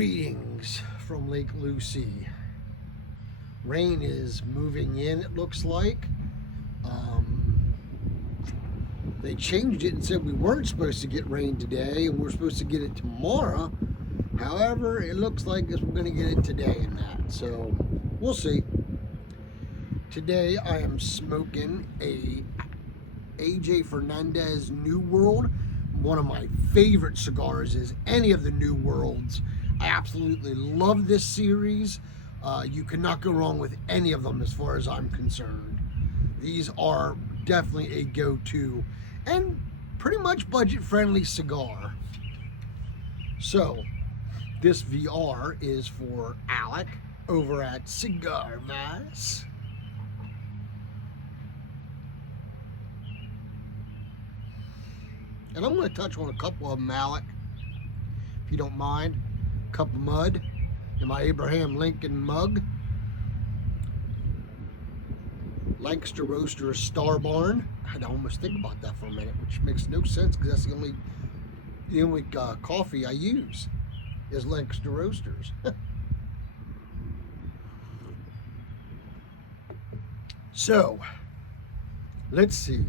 Greetings from Lake Lucy. Rain is moving in, it looks like. They changed it and said we weren't supposed to get rain today and we're supposed to get it tomorrow. However, it looks like we're going to get it today and that. So we'll see. Today I am smoking a AJ Fernandez New World. One of my favorite cigars is any of the New Worlds. I absolutely love this series. You cannot go wrong with any of them as far as I'm concerned. These are definitely a go-to and pretty much budget-friendly cigar. So, this VR is for Alec over at Cigar Vice. And I'm going to touch on a couple of them, Alec, if you don't mind. Cup of mud in my Abraham Lincoln mug. Lancaster Roaster Star Barn. I had to almost think about that for a minute, which makes no sense because that's the only coffee I use is Lancaster Roasters. So, let's see.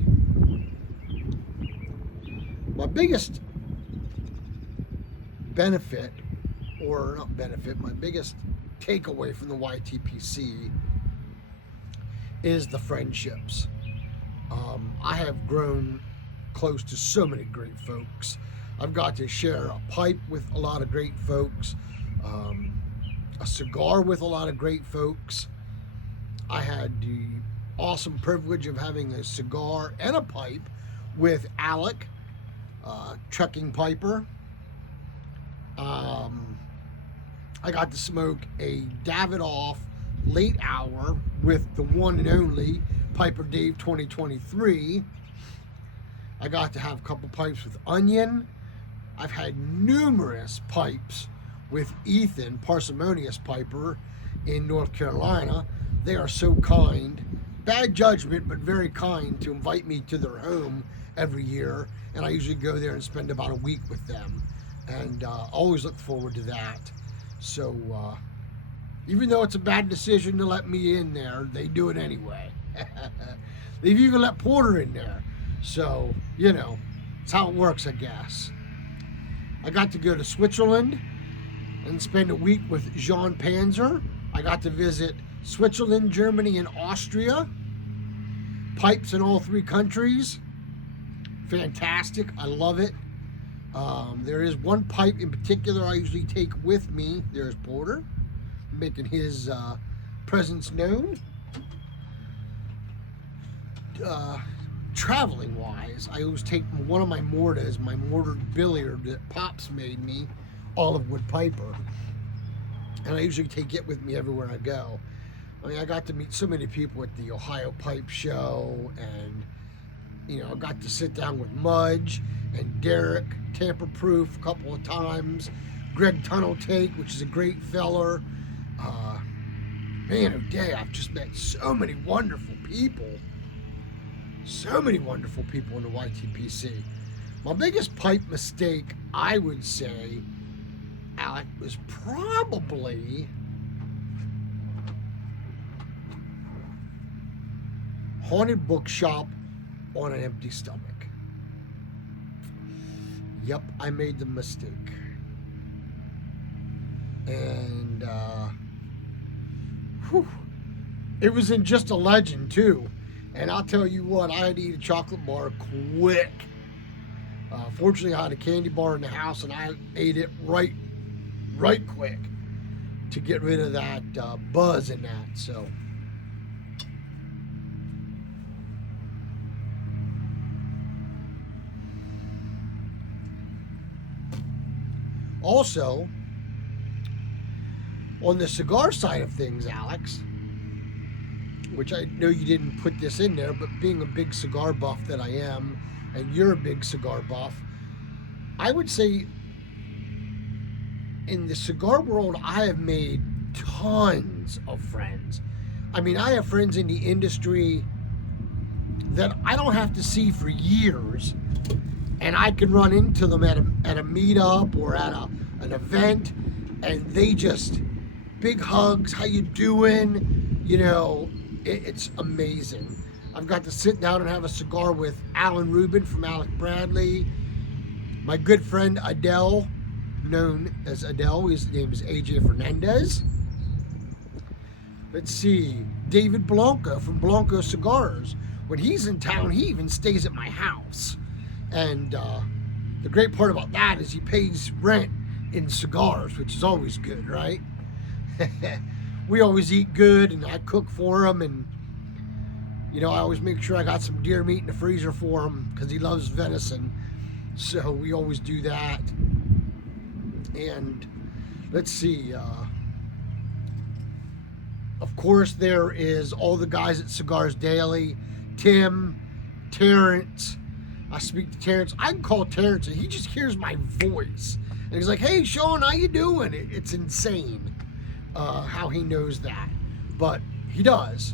My biggest benefit, or not benefit, my biggest takeaway from the YTPC is the friendships. I have grown close to so many great folks. I've got to share a pipe with a lot of great folks, a cigar with a lot of great folks. I had the awesome privilege of having a cigar and a pipe with Alec, Trucking Piper. I got to smoke a Davidoff late hour with the one and only Piper Dave 2023. I got to have a couple pipes with Onion. I've had numerous pipes with Ethan, Parsimonious Piper, in North Carolina. They are so kind. Bad judgment, but very kind to invite me to their home every year. And I usually go there and spend about a week with them. And always look forward to that. So, even though it's a bad decision to let me in there, they do it anyway. They've even let Porter in there. So, you know, it's how it works, I guess. I got to go to Switzerland and spend a week with Jean Panzer. I got to visit Switzerland, Germany, and Austria. Pipes in all three countries. Fantastic. I love it. There is one pipe in particular I usually take with me. There's Porter, making his presence known. Traveling wise, I always take one of my mortas, my mortared billiard that Pops made me, olive wood piper, and I usually take it with me everywhere I go. I mean, I got to meet so many people at the Ohio Pipe Show, and you know, I got to sit down with Mudge and Derek, Tamper Proof, a couple of times. Greg Tunnel Take, which is a great feller. Man, oh day, I've just met so many wonderful people. So many wonderful people in the YTPC. My biggest pipe mistake, I would say, Alec, was probably Haunted Bookshop on an empty stomach. Yep, I made the mistake. And, it was in Just a Legend, too. And I'll tell you what, I had to eat a chocolate bar quick. Fortunately, I had a candy bar in the house, and I ate it right quick to get rid of that buzz in that, so. Also, on the cigar side of things, Alex, which I know you didn't put this in there, but being a big cigar buff that I am, and you're a big cigar buff, I would say in the cigar world, I have made tons of friends. I mean, I have friends in the industry that I don't have to see for years, and I can run into them at a meetup or at an event, and they just, big hugs, how you doing? You know, it's amazing. I've got to sit down and have a cigar with Alan Rubin from Alec Bradley, my good friend Adele, known as Adele, his name is AJ Fernandez. Let's see, David Blanco from Blanco Cigars. When he's in town, he even stays at my house. And the great part about that is he pays rent in cigars, which is always good, right? We always eat good, and I cook for him, and you know, I always make sure I got some deer meat in the freezer for him because he loves venison. So we always do that. And let's see, of course there is all the guys at Cigars Daily, Tim, Terrence. I speak to Terrence. I can call Terrence and he just hears my voice. And he's like, hey, Sean, how you doing? It's insane how he knows that. But he does.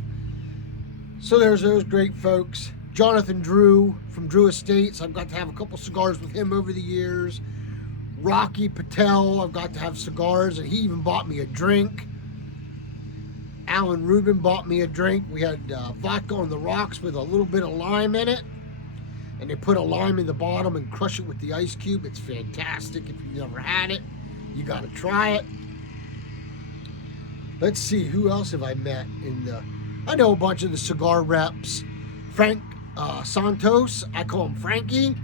So there's those great folks. Jonathan Drew from Drew Estates. I've got to have a couple cigars with him over the years. Rocky Patel, I've got to have cigars, and he even bought me a drink. Alan Rubin bought me a drink. We had vodka on the rocks with a little bit of lime in it. And they put a lime in the bottom and crush it with the ice cube. It's fantastic. If you've never had it, you got to try it. Let's see, who else have I met in the... I know a bunch of the cigar reps. Frank Santos, I call him Frankie.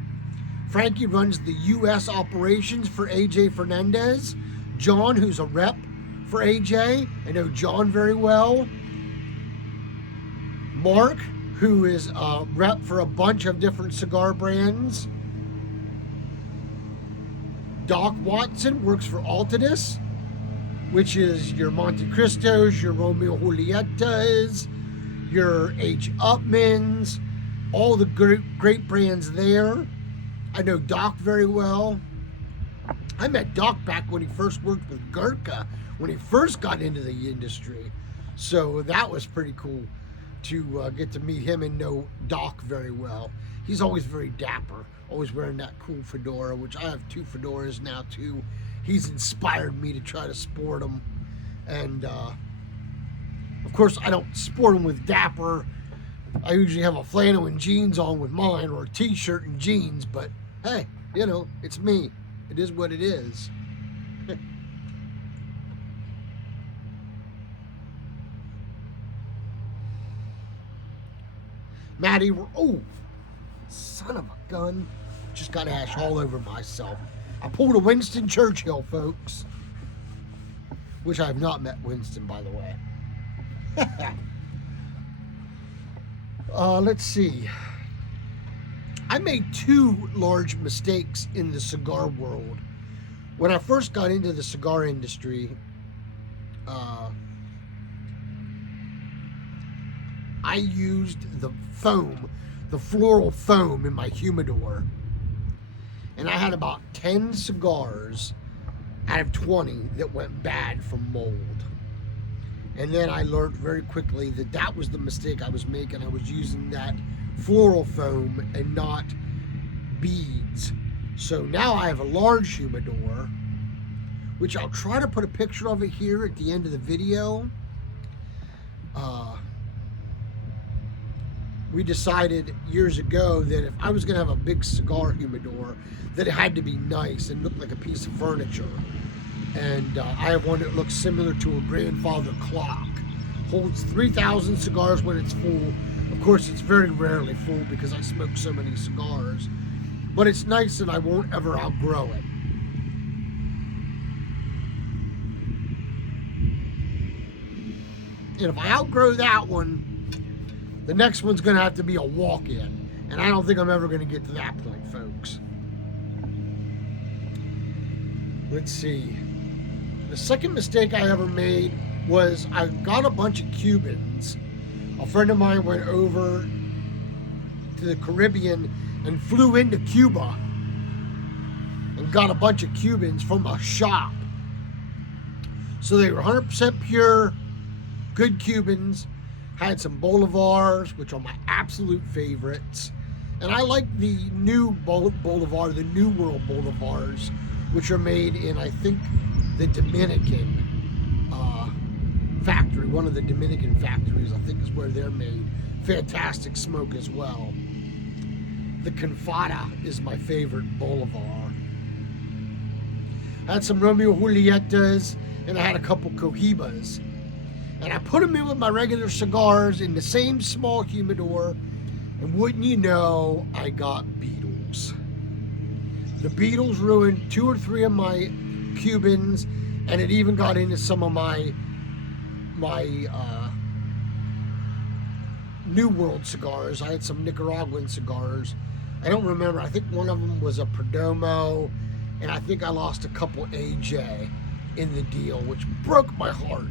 Frankie runs the U.S. operations for AJ Fernandez. John, who's a rep for AJ. I know John very well. Mark, who is a rep for a bunch of different cigar brands. Doc Watson works for Altadis, which is your Monte Cristos, your Romeo Julietas, your H. Upmans, all the great brands there. I know Doc very well. I met Doc back when he first worked with Gurkha, when he first got into the industry. So that was pretty cool to get to meet him and know Doc very well. He's always very dapper, always wearing that cool fedora, which I have 2 fedoras now too. He's inspired me to try to sport them. And of course, I don't sport them with dapper. I usually have a flannel and jeans on with mine, or a t-shirt and jeans, but hey, you know, it's me. It is what it is. Maddie, oh, son of a gun. Just got ash all over myself. I pulled a Winston Churchill, folks. Which I have not met Winston, by the way. Let's see. I made 2 large mistakes in the cigar world. When I first got into the cigar industry, I used the foam, the floral foam in my humidor. And I had about 10 cigars out of 20 that went bad from mold. And then I learned very quickly that that was the mistake I was making. I was using that floral foam and not beads. So now I have a large humidor, which I'll try to put a picture of it here at the end of the video. We decided years ago that if I was going to have a big cigar humidor, that it had to be nice and look like a piece of furniture. And I have one that looks similar to a grandfather clock. Holds 3,000 cigars when it's full. Of course, it's very rarely full because I smoke so many cigars. But it's nice and I won't ever outgrow it. And if I outgrow that one, the next one's going to have to be a walk-in. And I don't think I'm ever going to get to that point, folks. Let's see. The second mistake I ever made was I got a bunch of Cubans. A friend of mine went over to the Caribbean and flew into Cuba and got a bunch of Cubans from a shop. So they were 100% pure, good Cubans. Had some Bolivars, which are my absolute favorites. And I like the new Bolivar, the New World Bolivars, which are made in, I think, the Dominican factory. One of the Dominican factories, I think, is where they're made. Fantastic smoke as well. The Confada is my favorite Bolivar. I had some Romeo Julietas, and I had a couple Cohibas. And I put them in with my regular cigars in the same small humidor, and wouldn't you know, I got beetles. The beetles ruined 2 or 3 of my Cubans, and it even got into some of my New World cigars. I had some Nicaraguan cigars. I don't remember. I think one of them was a Perdomo, and I think I lost a couple AJ in the deal, which broke my heart.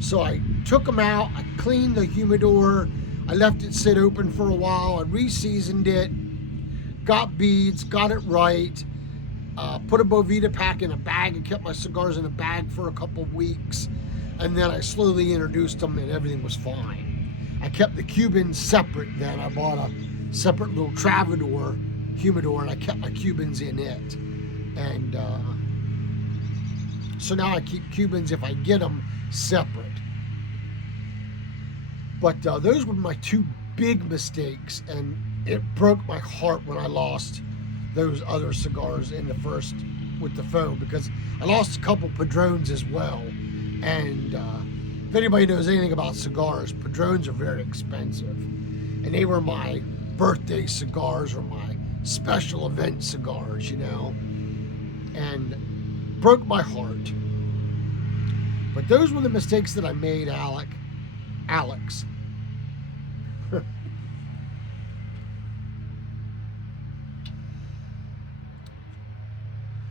So I took them out, I cleaned the humidor, I left it sit open for a while, I re-seasoned it, got beads, got it right, put a Bovita pack in a bag and kept my cigars in a bag for a couple of weeks, and then I slowly introduced them and everything was fine. I kept the Cubans separate then. I bought a separate little Travador humidor and I kept my Cubans in it. And so now I keep Cubans, if I get them, separate. But those were my 2 big mistakes, and it broke my heart when I lost those other cigars in the first with the foam, because I lost a couple Padrones as well. And if anybody knows anything about cigars, Padrones are very expensive, and they were my birthday cigars or my special event cigars, you know, and broke my heart. But those were the mistakes that I made, Alex.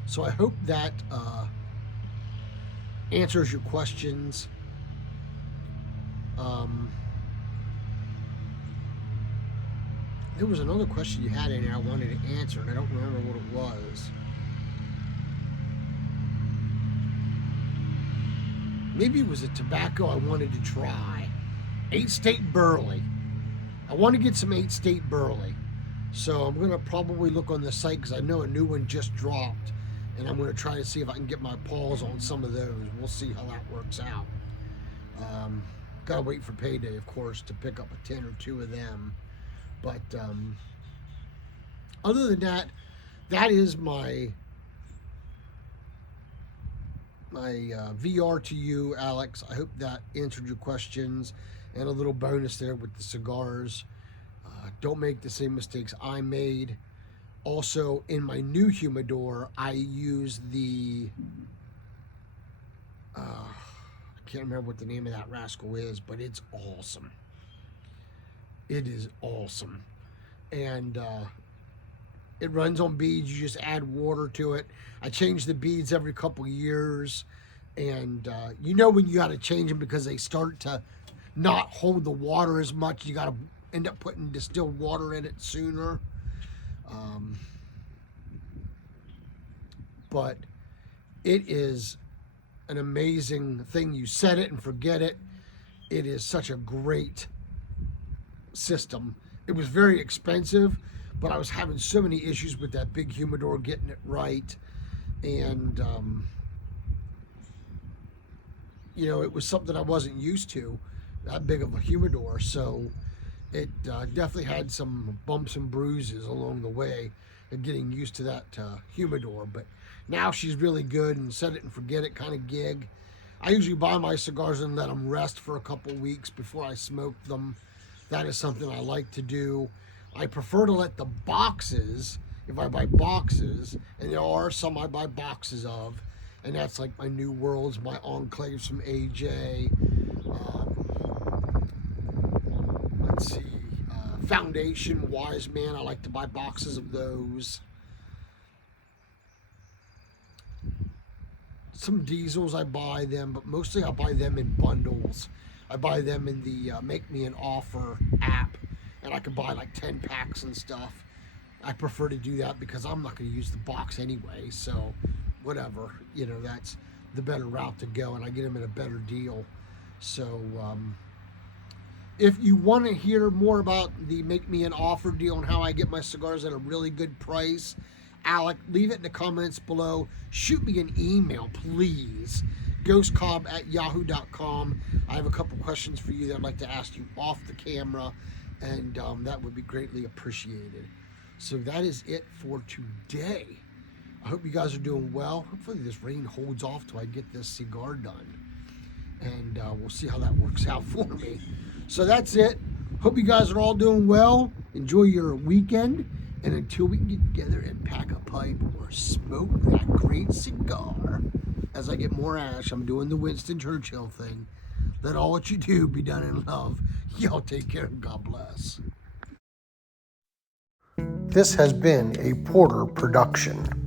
So I hope that answers your questions. There was another question you had in there I wanted to answer, and I don't remember what it was. Maybe it was a tobacco I wanted to try. 8 State Burley. I want to get some 8 State Burley. So I'm going to probably look on the site because I know a new one just dropped. And I'm going to try to see if I can get my paws on some of those. We'll see how that works out. Got to wait for payday, of course, to pick up a 10 or 2 of them. But other than that, that is my VR to you, Alex. I hope that answered your questions, and a little bonus there with the cigars. Don't make the same mistakes I made. Also, in my new humidor, I use the I can't remember what the name of that rascal is, but it's awesome. It is awesome. And it runs on beads. You just add water to it. I change the beads every couple of years, and you know when you got to change them because they start to not hold the water as much. You got to end up putting distilled water in it sooner. But it is an amazing thing. You set it and forget it. It is such a great system. It was very expensive, but I was having so many issues with that big humidor getting it right. And you know, it was something I wasn't used to, that big of a humidor. So it definitely had some bumps and bruises along the way of getting used to that humidor. But now she's really good, and set it and forget it kind of gig. I usually buy my cigars and let them rest for a couple weeks before I smoke them. That is something I like to do. I prefer to let the boxes, if I buy boxes, and there are some I buy boxes of, and that's like my New Worlds, my Enclaves from AJ. Let's see, Foundation, Wise Man, I like to buy boxes of those. Some diesels I buy them, but mostly I buy them in bundles. I buy them in the Make Me an Offer app, and I can buy like 10 packs and stuff. I prefer to do that because I'm not going to use the box anyway, so whatever, you know, that's the better route to go, and I get them at a better deal. So if you want to hear more about the Make Me an Offer deal and how I get my cigars at a really good price, Alec, leave it in the comments below. Shoot me an email, please. Ghostcob@yahoo.com. I have a couple questions for you that I'd like to ask you off the camera, and that would be greatly appreciated. So that is it for today. I hope you guys are doing well. Hopefully this rain holds off till I get this cigar done. And we'll see how that works out for me. So that's it. Hope you guys are all doing well. Enjoy your weekend. And until we can get together and pack a pipe or smoke that great cigar, as I get more ash, I'm doing the Winston Churchill thing. Let all what you do be done in love. Y'all take care and God bless. This has been a Porter production.